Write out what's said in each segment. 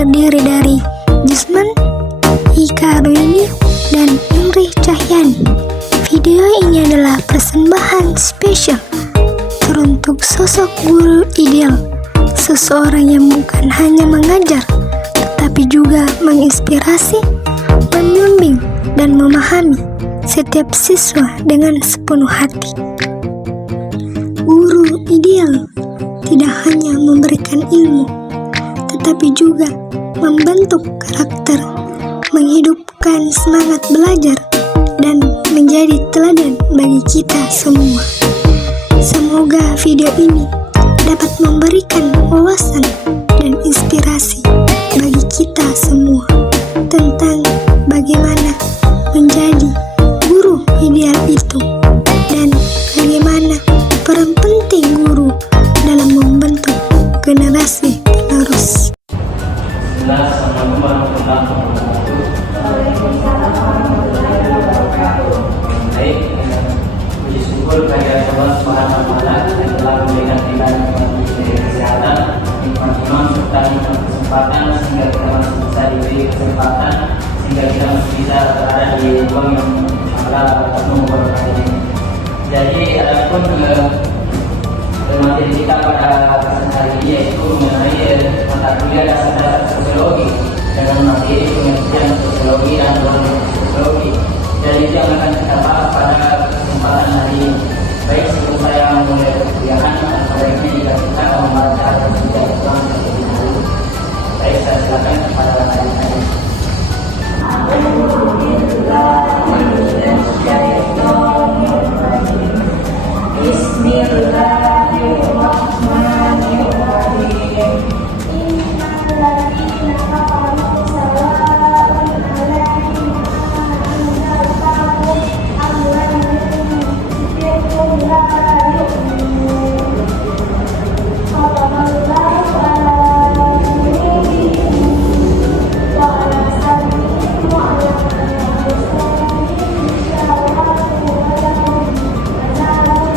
terdiri dari Jusman, Ika Ruini, dan Imri Cahyani. Video ini adalah persembahan spesial teruntuk sosok guru ideal, seseorang yang bukan hanya mengajar, tetapi juga menginspirasi, membimbing, dan memahami setiap siswa dengan sepenuh hati. Guru ideal tidak hanya memberikan ilmu, tetapi juga membentuk karakter, menghidupkan semangat belajar, dan menjadi teladan bagi kita semua. Semoga video ini dapat memberikan wawasan dan inspirasi bagi kita semua tentang bagaimana menjadi guru ideal itu dan bagaimana peran penting guru dalam membentuk generasi penerus. Assalamualaikum warahmatullahi wabarakatuh. Baik, puji syukur kepada Allah Subhanahu wa Ta'ala yang telah memberikan kita kesehatan, nikmat iman serta nikmat kesempatan sehingga kita masih bisa diberi kesempatan sehingga kita masih bisa berada di ruang yang Allah memberkati ini. Jadi adapun materi kita pada kesempatan hari ini yaitu mengenai mata kuliah dasar-dasar sosiologi dengan materi pengertian sosiologi dan sosiologi. Jadi itu yang akan kita bahas pada kesempatan hari ini. Baik, sebelum saya memulai perkuliahan, baiknya jika kita membaca perkuliahan Islam terlebih dahulu. Baik, saya silakan kepada adik-adik. Bismillahirrahmanirrahim. Innalladzina kafaru sawa'un 'alaihim anzartahum am lam tunzirhum la yu'minun. Khatamallahu 'ala qulubihim wa 'ala sam'ihim wa 'ala absarihim ghishawatun wa lahum 'adzabun alim.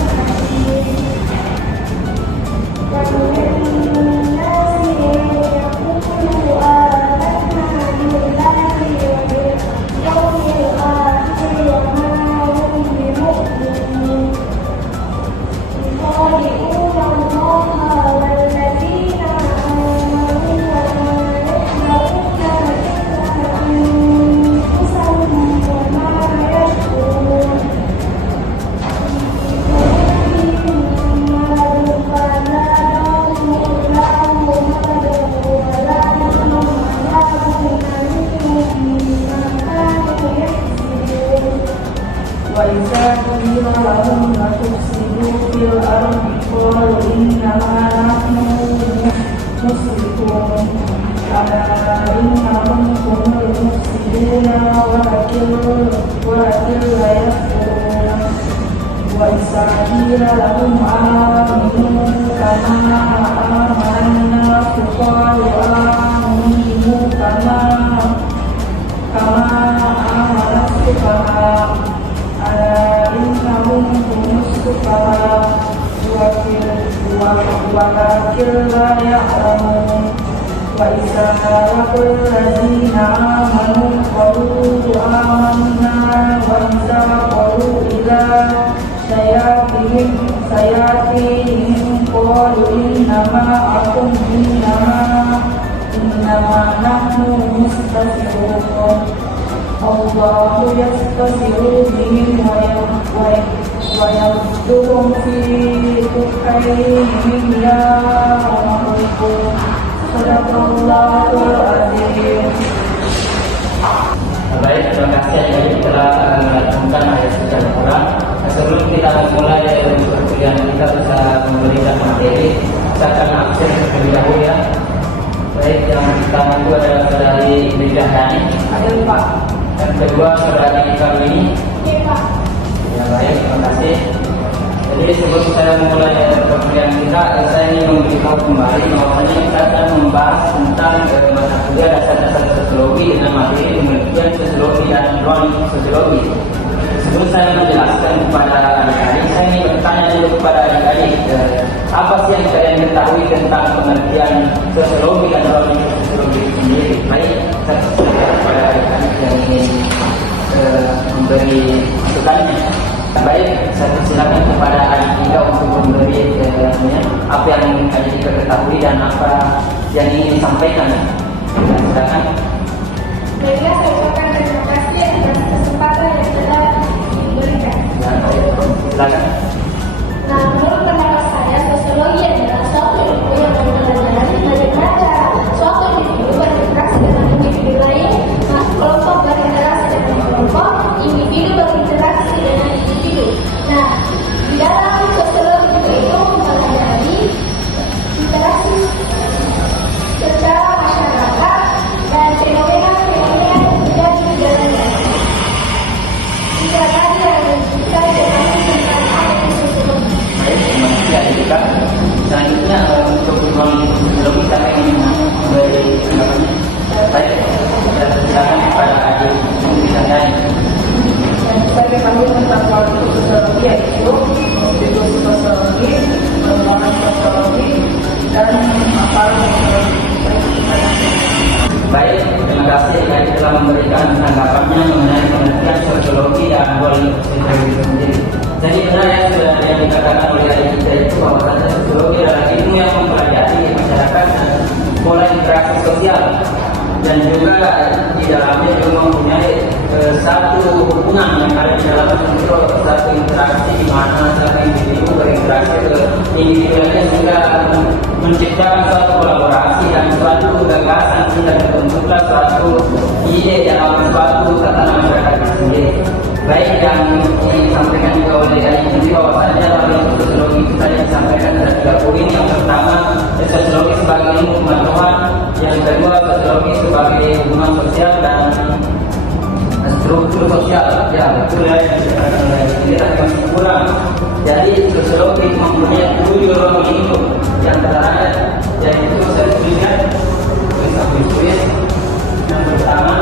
وَإِذَا قِيلَ لَهُمْ لَا تُفْسِدُوا فِي الْأَرْضِ قَالُوا إِنَّمَا نَحْنُ مُصْلِحُونَ أَلَا إِنَّهُمْ هُمُ الْمُفْسِدُونَ وَلَكِنْ لَا يَشْعُرُونَ وَإِذَا قِيلَ لَهُمْ آمِنُوا كَمَا آمَنَ النَّاسُ قَالُوا آمِنُوا كَمَا آمَنَ السُّفَهَاءُ ألا إنهم هم السفهاء ولكن لا يعلمون وإذا لقوا الذين آمنوا قالوا آمنا وإذا خلوا إلى شياطينهم قالوا إنما معكم إنما نحن مستهزئون الله يستهزئ بهم ويمدهم في طغيانهم يعمهون صدق الله العظيم. Baik, terima kasih yang telah melanjutkan ayat suci Al-Quran. Sebelum kita memulai perkuliahan kita bisa memberikan materi, saya akan absen terlebih dahulu ya. Baik, yang pertama itu adalah saudari Imri Cahyani. Ada Pak. Yang kedua saudari Ika Ruini. Ya baik, terima kasih. Jadi sebelum saya memulai perkuliahan kita, saya ingin memberitahu kembali bahwasanya kita akan membahas tentang mata kuliah dasar-dasar sosiologi dengan materi pengertian sosiologi dan ruang sosiologi. Sebelum saya menjelaskan kepada adik-adik, saya ingin bertanya dulu kepada adik-adik, apa sih yang kalian ketahui tentang pengertian sosiologi dan ruang sosiologi ini? memberi masukannya. Baik, saya persilakan kepada adik Ika untuk memberi apa yang adik Ika ketahui dan apa yang ingin disampaikan. Silakan. Baiklah, saya ucapkan terima kasih atas kesempatan yang telah diberikan. Ya, baik, silakan. Nah, menurut pendapat saya, sosiologi adalah suatu ilmu yang mempelajari bagaimana suatu individu berinteraksi dengan individu lain, nah, kelompok berinteraksi dengan kelompok, individu berinteraksi dengan individu. Nah, di dalam sosiologi itu mempelajari interaksi secara masyarakat dan fenomena-fenomena yang terjadi di dalamnya. Jika tadi yang kita dipahami tentang apa itu sosiologi. Baik, terima kasih adik Ika. Selanjutnya untuk sosiologi kita ingin memberi pendapatnya. Baik, saya persilakan kepada adik Ika. Saya ketahui tentang kualitas sosiologi yaitu institusi sosiologi, pengembangan sosiologi, dan aparat sosiologi. Baik, terima kasih yang telah memberikan tanggapannya mengenai pengertian sosiologi dan kualitas sosiologi itu sendiri. Jadi benar yang sudah yang dikatakan oleh adik kita itu bahwa sosiologi adalah ilmu yang mempelajari masyarakat dan pola interaksi sosial, dan juga di dalamnya juga mempunyai satu hubungan yang ada di dalam satu interaksi di mana satu individu berinteraksi ke individu lainnya sehingga menciptakan suatu kolaborasi dan suatu gagasan sehingga terbentuklah suatu ide dalam suatu tatanan masyarakat itu sendiri. Baik, yang disampaikan juga oleh adik sendiri bahwasanya dalam sosiologi kita yang disampaikan ada 3 poin. Yang pertama, sosiologi sebagai ilmu pengetahuan, yang kedua sosiologi sebagai hubungan sosial dan struktur sosial. Ya, betul ya, ini masih kurang. Jadi sosiologi mempunyai 7 ruang lingkup yang terlalu, yaitu saya tuliskan tulis. Yang pertama,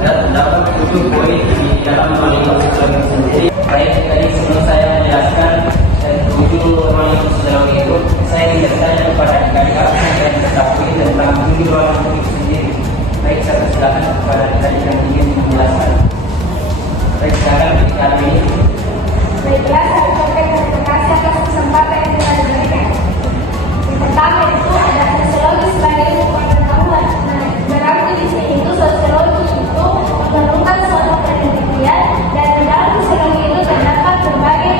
terdapat 7 poin di dalam kualitas sosiologi sendiri. Baik, tadi sebelum saya menjelaskan 7 kualitas sosiologi itu, saya ingin bertanya kepada adik-adik yang mengetahui tentang 7 kualitas itu sendiri. Baik, saya persilakan kepada adik-adik yang ingin menjelaskan. Baik, sekarang kita ini. Baiklah, saya ucapkan terima kasih atas kesempatan yang telah diberikan. Yang pertama itu ada sosiologi sebagai ilmu pengetahuan. Nah, berarti di sini itu sosiologi itu memerlukan suatu penelitian, dan di dalam sosiologi itu terdapat berbagai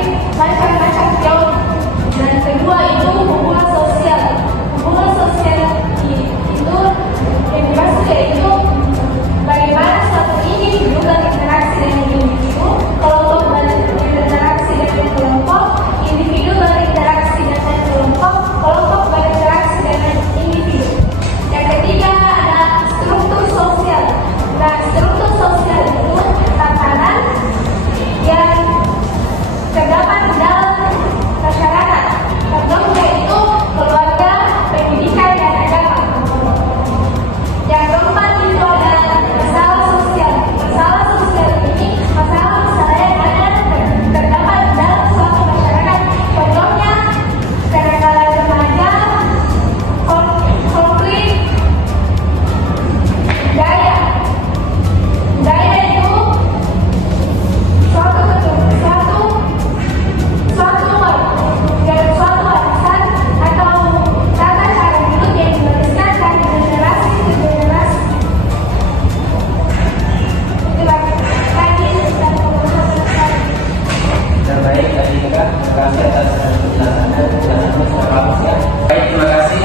tadi juga. Terima kasih atas penjelasannya. Baik, terima kasih.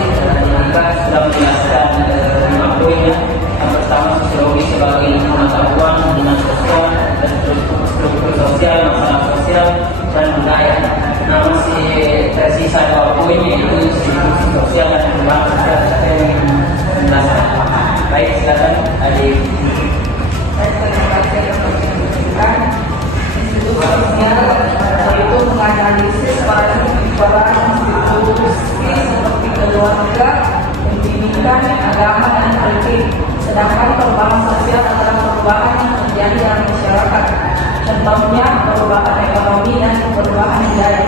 Kita sudah menjelaskan 5 poin ya. Yang pertama, sosiologi sebagai pengetahuan hubungan sosial dan struktur sosial, masalah sosial dan budaya. Nah, masih tersisa 2 poin yaitu institusi sosial dan perubahan sosial. Saya ingin menjelaskan. Baik, silakan adik. Terima kasih untuk menunjukkan institusi sosial yaitu menganalisis peran institusi seperti keluarga, pendidikan, agama, dan politik. Sedangkan perubahan sosial adalah perubahan yang terjadi dalam masyarakat. Contohnya perubahan ekonomi dan perubahan budaya.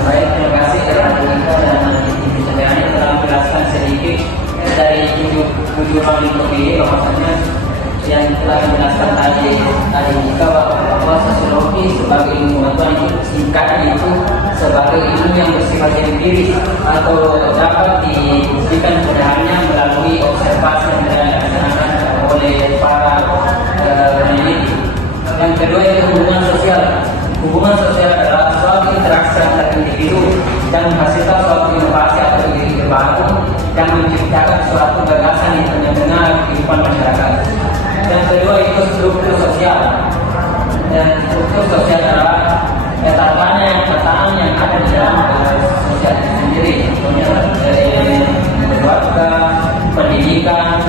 Baik, terima kasih kepada Nika dan Ibu Cendani telah menjelaskan sedikit dari 7 topik ini, bahwasanya yang telah menjelaskan tadi Nika bahwa sosiologi sebagai ilmu pengetahuan itu singkatnya itu sebagai ilmu yang bersifat empiris atau dapat dibuktikan sebenarnya melalui observasi yang dilaksanakan oleh para peneliti. Yang kedua itu hubungan sosial. Hubungan sosial adalah suatu interaksi antar individu yang menghasilkan suatu inovasi atau ide baru yang menciptakan suatu gagasan di tengah-tengah kehidupan masyarakat. Yang kedua itu struktur sosial. Dan struktur sosial adalah tatanan yang ada di dalam sosial itu sendiri. Contohnya dari keluarga, pendidikan,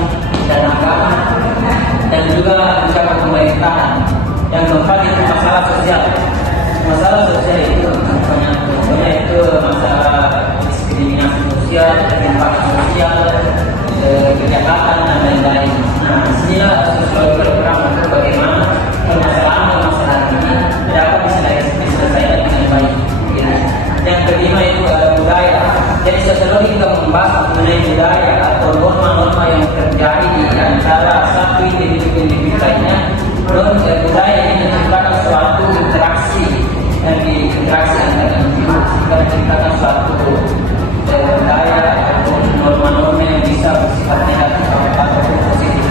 dan agama, dan juga pemerintahan. Yang keempat itu masalah sosial. Masalah sosial itu contohnya itu masalah diskriminasi sosial, ketimpangan sosial, kejahatan dan lain-lain. Nah, disinilah sosiologi berperan untuk bagaimana permasalahan ini dapat diselesaikan dengan baik. Yang kelima itu budaya. Jadi sosiologi kita membahas mengenai budaya atau norma-norma yang terjadi di antara satu individu lainnya. Budaya ini menciptakan suatu interaksi antara individu, sehingga menciptakan suatu budaya atau norma-norma yang bisa bersifat negatif ataupun positif.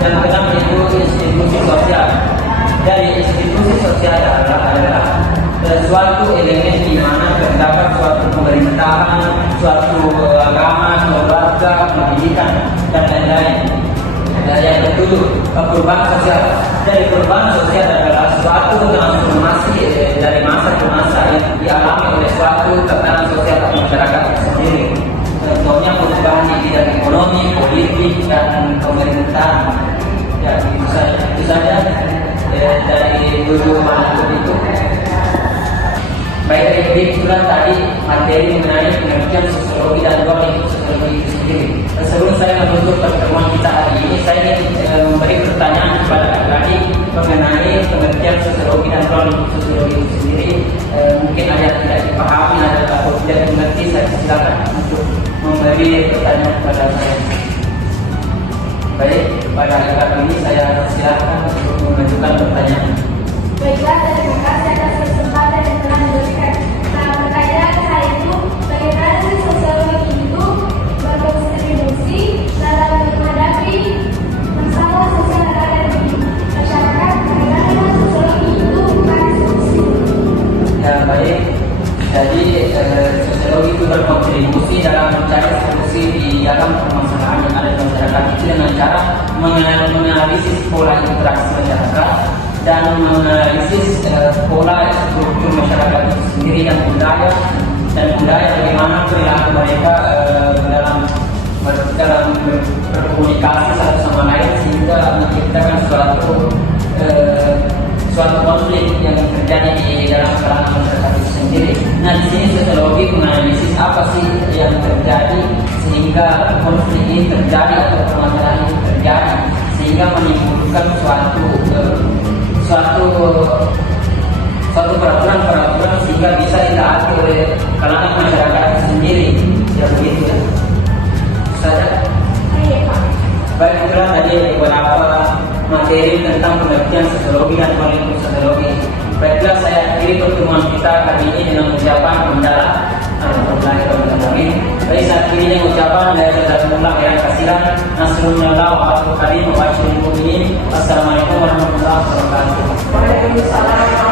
Dan keenam itu institusi sosial. Dari institusi sosial adalah suatu elemen di mana terdapat suatu pemerintahan, suatu agama, keluarga, pendidikan, dan lain-lain. Yang ketujuh, perubahan sosial. Dari perubahan sosial adalah suatu transformasi dari masa ke masa yang dialami oleh suatu tatanan sosial atau masyarakat sendiri. Contohnya perubahan di bidang ekonomi, politik, dan pemerintahan. Ya, itu saja dari 7 materi itu. Baik, itulah tadi materi mengenai pengertian sosiologi dan ruang lingkup sosiologi itu sendiri. Sebelum saya menutup pertemuan kita hari ini, saya ingin memberi pertanyaan kepada adik-adik mengenai pengertian sosiologi dan ruang lingkup sosiologi itu sendiri. Mungkin ada yang tidak dipahami atau tidak dimengerti, saya silakan untuk memberi pertanyaan kepada saya. Baik, pada adik-adik ini saya silakan untuk mengajukan pertanyaan. Baiklah, terima kasih atas kesempatan yang telah diberikan. Nah, pertanyaan saya itu, bagaimana sih sosiologi itu berkontribusi dalam menghadapi masalah sosial yang ada di masyarakat? Bagaimana sosiologi itu berkontribusi? Ya, baik. Jadi sosiologi itu berkontribusi dalam mencari solusi di dalam permasalahan yang ada di masyarakat itu dengan cara menganalisis pola interaksi masyarakat dan menganalisis pola struktur masyarakat itu sendiri dan budaya bagaimana perilaku mereka dalam berkomunikasi satu sama lain sehingga menciptakan suatu konflik yang terjadi di dalam kalangan masyarakat itu sendiri. Nah, di sini sosiologi menganalisis apa sih yang terjadi sehingga konflik ini terjadi atau permasalahan ini terjadi sehingga menimbulkan suatu peraturan sehingga bisa ditaati oleh kalangan masyarakat itu sendiri. Ya begitu ya. Saja. Baik, itulah tadi beberapa materi tentang pengertian sosiologi dan ruang lingkup sosiologi. Baiklah, saya akhiri pertemuan kita hari ini dengan ucapan hamdalah. Baik, saya akhiri dengan ucapan dari Jazakumullah khairan katsiran. Nasrullah wa al-karim wa ashirul mu'minin. Wassalamualaikum warahmatullahi wabarakatuh. Waalaikumsalam.